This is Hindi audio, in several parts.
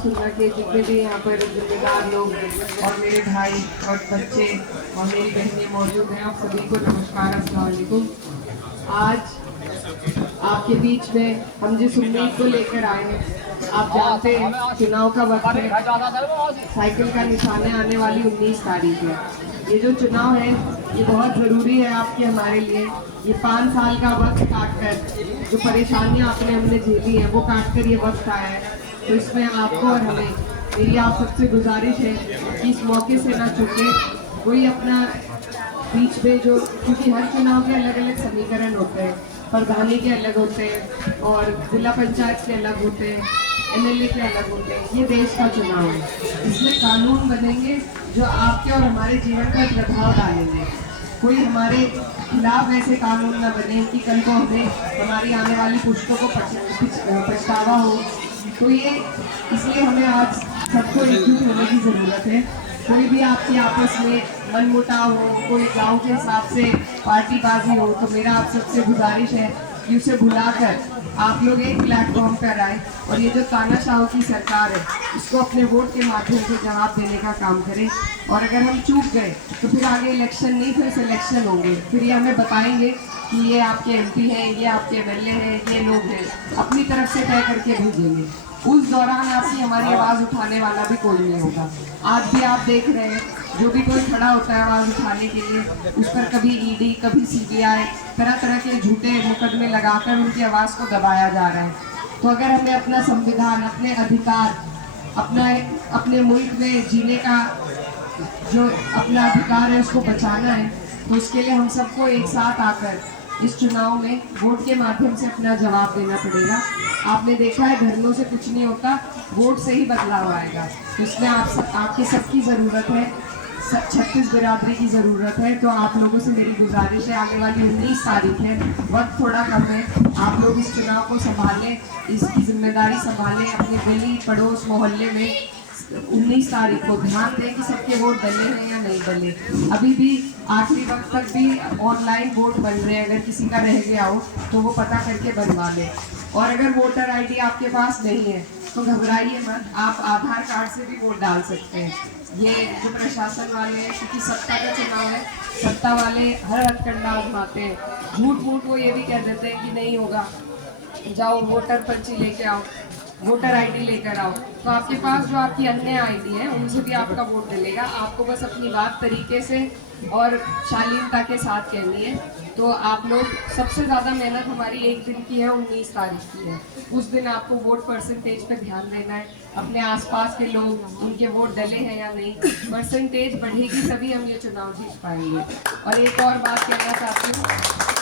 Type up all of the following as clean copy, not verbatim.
सुनना कि जितने भी यहाँ पर जिम्मेदार लोग और मेरे भाई और बच्चे और मेरी बहनें मौजूद हैं, आप सभी को नमस्कार, अस्सलाम वालेकुम। आज आपके बीच में हम जिस उम्मीद को लेकर आए हैं, आप जानते हैं चुनाव का वक्त है, साइकिल का निशाने आने वाली 19 तारीख है। ये जो चुनाव है ये बहुत ज़रूरी है आपके हमारे लिए। ये 5 साल का वक्त काट कर जो परेशानियां आपने हमने झेली हैं वो काट कर ये वक्त आया है। तो इसमें आपको और हमें मेरी आप सबसे गुजारिश है कि इस मौके से ना चूके। कोई अपना बीच में जो, क्योंकि हर चुनाव के अलग अलग समीकरण होते हैं, प्रधानी के अलग होते हैं और जिला पंचायत के अलग होते हैं, एमएलए के अलग होते हैं। ये देश का चुनाव है, इसमें कानून बनेंगे जो आपके और हमारे जीवन पर प्रभाव डालेंगे। कोई हमारे खिलाफ ऐसे कानून न बने कि कल को हमें हमारी आने वाली पुश्तों को पछतावा हो। तो ये इसलिए हमें आज सबको एकजुट होने की ज़रूरत है। कोई भी आपकी आपस में मनमुटाव हो, कोई गांव के हिसाब से पार्टीबाजी हो, तो मेरा आप सबसे गुजारिश है कि उसे भुलाकर आप लोग एक प्लेटफॉर्म पर आए और ये जो तानाशाह की सरकार है इसको अपने वोट के माध्यम से जवाब देने का काम करें। और अगर हम चूक गए तो फिर आगे इलेक्शन नहीं, फिर सिलेक्शन होंगे, फिर ये हमें बताएंगे कि ये आपके एमपी हैं, ये आपके एमएलए हैं, ये लोग हैं, अपनी तरफ से तय करके भेजेंगे। उस दौरान आपकी हमारी आवाज़ उठाने वाला भी कोई नहीं होगा। आज भी आप देख रहे हैं जो भी कोई खड़ा होता है आवाज़ उठाने के लिए, उस पर कभी ईडी, कभी सीबीआई, तरह तरह के झूठे मुकदमे लगाकर उनकी आवाज़ को दबाया जा रहा है। तो अगर हमें अपना संविधान, अपने अधिकार, अपने मुल्क में जीने का जो अपना अधिकार है उसको बचाना है, तो उसके लिए हम सबको एक साथ आकर इस चुनाव में वोट के माध्यम से अपना जवाब देना पड़ेगा। आपने देखा है धर्मों से कुछ नहीं होता, वोट से ही बदलाव आएगा। तो इसमें आपकी सबकी ज़रूरत है, 36 बिरादरी की ज़रूरत है। तो आप लोगों से मेरी गुजारिश है, आने वाली 19 तारीख है, वक्त थोड़ा कम है, आप लोग इस चुनाव को संभालें, इसकी जिम्मेदारी संभालें। अपने गली पड़ोस मोहल्ले में 19 तारीख को ध्यान दें कि सबके वोट डले हैं या नहीं डले। अभी भी आखिरी वक्त तक भी ऑनलाइन वोट बन रहे हैं, अगर किसी का रह गया हो तो वो पता करके बनवा लें। और अगर वोटर आईडी आपके पास नहीं है तो घबराइए मत, आप आधार कार्ड से भी वोट डाल सकते हैं। ये जो प्रशासन वाले हैं, क्योंकि सत्ता का चुनाव है, सत्ता वाले हर हथकंडा आजमाते हैं। झूठ मूठ वो ये भी कह देते हैं कि नहीं होगा, जाओ वोटर पर्ची लेके आओ, वोटर आईडी लेकर आओ। तो आपके पास जो आपकी अन्य आईडी है उनसे भी आपका वोट डलेगा। आपको बस अपनी बात तरीके से और शालीनता के साथ कहनी है। तो आप लोग, सबसे ज़्यादा मेहनत हमारी एक दिन की है, 19 तारीख की है। उस दिन आपको वोट परसेंटेज पर ध्यान देना है, अपने आसपास के लोग, उनके वोट डले हैं या नहीं। परसेंटेज बढ़ेगी तभी हम ये चुनाव जीत पाएंगे। और एक और बात कहना चाहती हूँ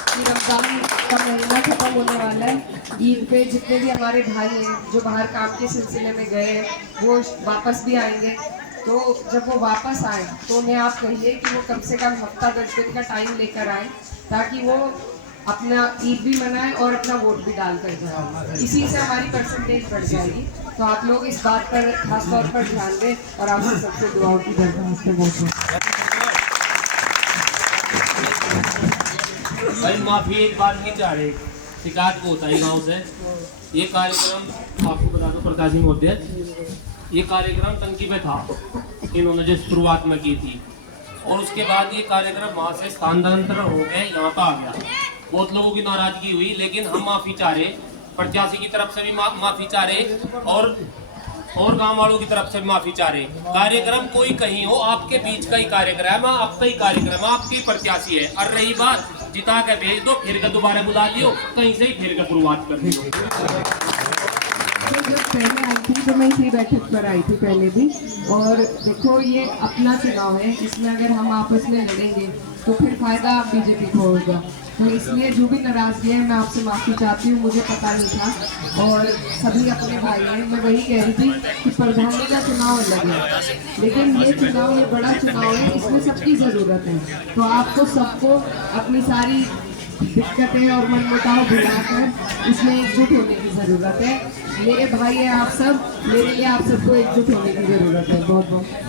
कि रमज़ान का महीना खत्म होने वाला है। ईद पे जितने भी हमारे भाई हैं जो बाहर काम के सिलसिले में गए हैं वो वापस भी आएंगे। तो जब वो वापस आए तो उन्हें आप कहिए कि वो कम से कम हफ्ता 10 दिन का टाइम लेकर आए, ताकि वो अपना ईद भी मनाएं और अपना वोट भी डाल कर जाए। इसी से हमारी परसेंटेज बढ़ जाएगी। तो आप लोग इस बात पर खास तौर पर ध्यान दें और आपसे सबसे दुआओं की दरख्वास्त है। भाई माफी एक बात नहीं चाह रहे, शिकायत को होता है गाँव से। ये कार्यक्रम आपको बता दो, प्रकाश सिंह महोदय, ये कार्यक्रम टंकी में था, इन्होंने जो शुरुआत में की थी, और उसके बाद ये कार्यक्रम वहाँ से स्थानांतरण हो गए, यहाँ पर आ गया। बहुत लोगों की नाराजगी हुई, लेकिन हम माफ़ी चाह रहे, प्रत्याशी की तरफ से भी माफ़ी चाह रहे और गांव वालों की तरफ से भी माफ़ी चाह रहे। कार्यक्रम कोई कहीं हो, आपके बीच का ही कार्यक्रम है, आपका ही कार्यक्रम है, आपकी प्रत्याशी है। और रही बात जिता के भेज दो, फिर का दोबारा बुला लियो, कहीं से ही फिर का शुरुआत कर दो। जब पहले आई थी तो मैं इसी बैठक पर आई थी पहले भी। और देखो ये अपना चुनाव है, इसमें अगर हम आपस में लड़ेंगे तो फिर फायदा बीजेपी को होगा। तो इसलिए जो भी नाराजगी है मैं आपसे माफ़ी चाहती हूँ, मुझे पता नहीं था और सभी अपने भाई हैं। मैं वही कह रही थी कि प्रधानी का चुनाव अलग है, लेकिन ये चुनाव, ये बड़ा चुनाव है, इसमें सबकी ज़रूरत है। तो आपको सबको अपनी सारी दिक्कतें और मनमुटाव भुलाकर इसमें एकजुट होने की ज़रूरत है। मेरे भाई हैं आप सब, मेरे लिए आप सबको एकजुट होने की ज़रूरत है। बहुत बहुत